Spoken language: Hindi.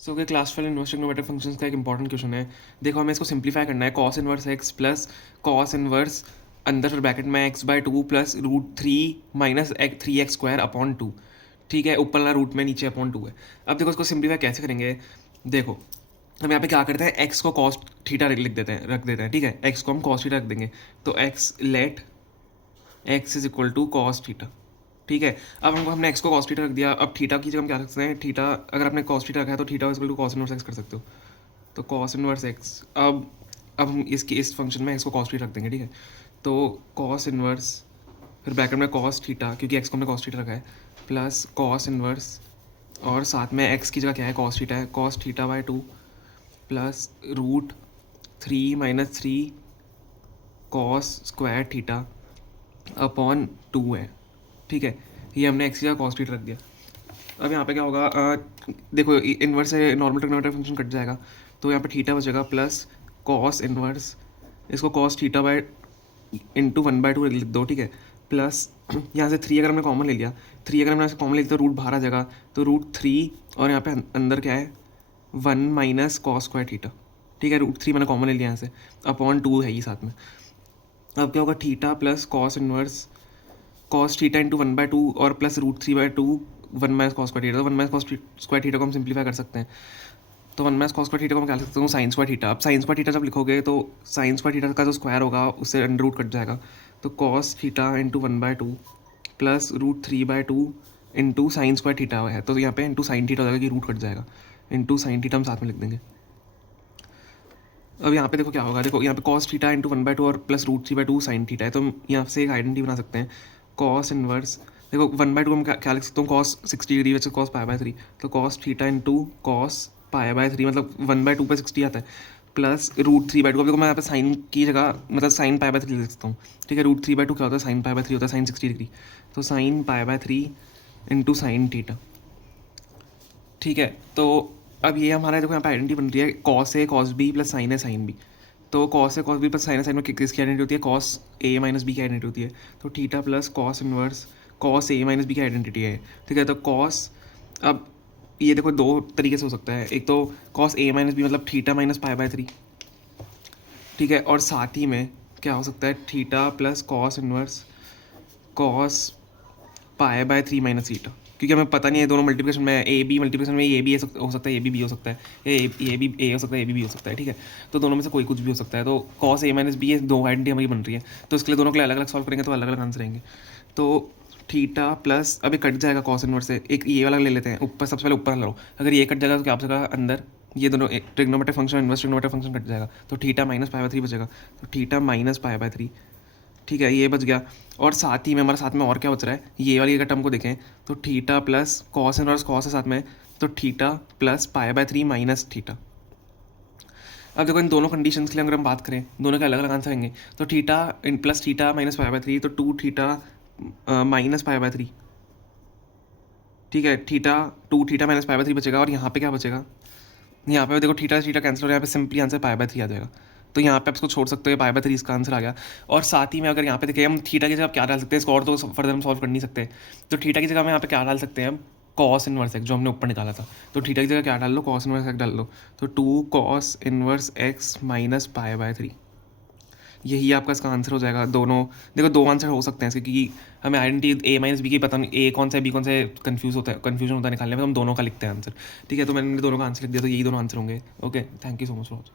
सो कि क्लास 12 इन्वर्स ट्रिग्नोमेट्रिक फंक्शंस का एक इंपॉर्टेंट क्वेश्चन है। देखो हमें इसको सिंप्लीफाई करना है। Cos inverse x plus cos inverse अंदर फिर ब्रैकेट में x by two plus root three minus three x square upon two. ठीक है, ऊपर वाला रूट में नीचे अपॉन टू है। अब देखो इसको सिंप्लीफाई कैसे करेंगे। देखो हम यहाँ पे क्या करते हैं, एक्स को कॉस थीटा लिख देते हैं, रख देते हैं। ठीक है, एक्स को हम कॉस थीटा रख देंगे। तो x let x is equal to cos theta. ठीक है, अब हमने एक्स को कॉस थीटा रख दिया। अब थीटा की जगह हम क्या रख सकते हैं, थीटा अगर आपने कॉस थीटा रखा है तो theta is equal to cos inverse x कर सकते हो। तो कॉस इनवर्स एक्स, अब हम इसकी इस फंक्शन में एक्स को कॉस थीटा रख देंगे। ठीक है, तो कॉस इनवर्स फिर ब्रैकेट में कॉस थीटा, क्योंकि एक्स को हमने कॉस थीटा रखा है, प्लस कॉस इनवर्स और साथ में एक्स की जगह क्या है, कॉस थीटा है, cos theta by two plus root three minus three cos square theta upon two है। ठीक है, ये हमने एक्स की जगह कॉस थीटा रख दिया। अब यहाँ पे क्या होगा, देखो इन्वर्स से नॉर्मल ट्रिग्नोमेट्रिक फंक्शन कट जाएगा, तो यहाँ पे थीटा बचेगा प्लस कॉस इन्वर्स, इसको cos theta bye into one by to लिख दो। ठीक है, प्लस यहाँ से थ्री अगर हमने कॉमन ले लिया, थ्री अगर हमने कॉमन ले लिया तो रूट बाहर आ जाएगा, तो रूट थ्री और यहाँ पे अंदर क्या है, one minus cos square theta. ठीक है, रूट थ्री मैंने कॉमन ले लिया यहाँ से, अपॉन टू है ये साथ में। अब क्या होगा, theta plus cos inverse cos theta into one by two और plus root three by two one minus cos square theta. तो one minus cos square theta को हम सिंप्लीफाई कर सकते हैं। तो one minus cos square theta को मैं क्या लिख सकता हूँ, साइन स्क्वायर थीटा। अब साइन स्क्वायर थीटा जब लिखोगे तो साइन स्क्वायर थीटा का जो स्क्वायर होगा उससे अंडर रूट कट जाएगा। तो cos theta into one by two plus root three by two into sine square theta है, तो यहाँ पे इंटू साइन थीटा हो जाएगा कि रूट कट जाएगा, इंटू साइन थीटा हम साथ में लिख देंगे। अब यहाँ पे देखो क्या होगा, देखो यहाँ पे cos theta into one by two और plus root three by two sine theta है, तो हम यहाँ से एक आइडेंटिटी बना सकते हैं। कॉस इनवर्स, देखो वन बाय टू हम क्या लिख सकते हो, कॉस 60 डिग्री वैसे कॉस पाई बाय थ्री, तो cos theta into cos pi by three मतलब वन बाय टू पे 60 आता है, plus root three by two. अब देखो मैं यहाँ पे साइन की जगह मतलब साइन पाई बाय थ्री लिख सकता हूँ। ठीक है, रूट थ्री बाय टू क्या होता है, साइन पाई बाय थ्री होता है, साइन 60 डिग्री, तो sine pi by three into sine theta. ठीक है, तो अब ये हमारा देखो यहाँ पे आइडेंटिटी बन रही है, cos A cos B plus sine A sine B. तो cos A cos B plus sine A sine में किसकी आइडेंटिटी होती है, कॉस ए माइनस बी की आइडेंटिटी होती है। तो theta plus cos inverse cos A minus B की आइडेंटिटी है। ठीक है, तो कॉस, अब ये देखो दो तरीके से हो सकता है, एक तो कॉस ए माइनस बी मतलब theta minus pi by three. ठीक है, और साथ ही में क्या हो सकता है, theta plus cos inverse cos pi by three minus theta, क्योंकि हमें पता नहीं है दोनों मल्टीप्लिकेशन में, ए बी मल्टीप्लिकेशन में ए बी हो सकता है, ए बी हो सकता है, ए बी ए हो सकता है, ए बी हो सकता है। ठीक है, तो दोनों में से कोई कुछ भी हो सकता है। तो कॉस ए माइनस बी, ये दो आइडेंटिटी हमारी बन रही है, तो इसके लिए दोनों के लिए अलग अलग सॉल्व करेंगे तो अलग अलग आंसर आएंगे। तो थीटा प्लस, अभी कट जाएगा कॉस इनवर्स से, एक ये वाला ले लेते हैं ऊपर, सबसे पहले ऊपर लो, अगर ये कट जाएगा तो क्या बचेगा अंदर, ये दोनों trigonometric function inverse trigonometric function cut जाएगा, तो theta minus pi by three बचेगा, तो theta minus pi by three. ठीक है, ये बच गया। और साथ ही में हमारे साथ में और क्या बच रहा है, ये वाली अगर टर्म को देखें तो theta plus cos inverse cos है साथ में, तो theta plus pi by three minus theta. अब देखो इन दोनों कंडीशंस के लिए अगर हम बात करें, दोनों के अलग अलग आंसर आएंगे। तो theta in plus theta minus pi by three, तो two theta minus pi by three. ठीक है, theta two theta minus pi by three बचेगा, और यहाँ पे क्या बचेगा, यहाँ पे देखो थीटा थीटा कैंसिल हो रहा है, यहाँ पे simply answer pi by three आ जाएगा। तो यहाँ पे आप इसको छोड़ सकते हो, पाई बाय थ्री इसका आंसर आ गया। और साथ ही में अगर यहाँ पे देखिए हम थीटा की जगह क्या डाल सकते हैं, इसको और तो फर्दर हम सॉल्व कर नहीं सकते, तो थीटा की जगह हम यहाँ पे क्या डाल सकते हैं, हम कॉस इनवर्स एक्स जो हमने ऊपर निकाला था, तो थीटा की जगह क्या डाल लो, कॉस इनवर्स एक्स डाल लो, तो two cos inverse x minus pi by three, यही आपका इसका आंसर हो जाएगा। दोनों देखो दो आंसर हो सकते हैं इसके, क्योंकि हमें आइडेंटिटी ए माइनस बी की पता नहीं, ए कौन सा है बी कौन सा है, कन्फ्यूजन होता है निकालने में, तो हम दोनों का लिखते हैं आंसर। ठीक है, तो मैंने दोनों का आंसर लिख दिया, तो यही दोनों आंसर होंगे। Okay, thank you so much for watching.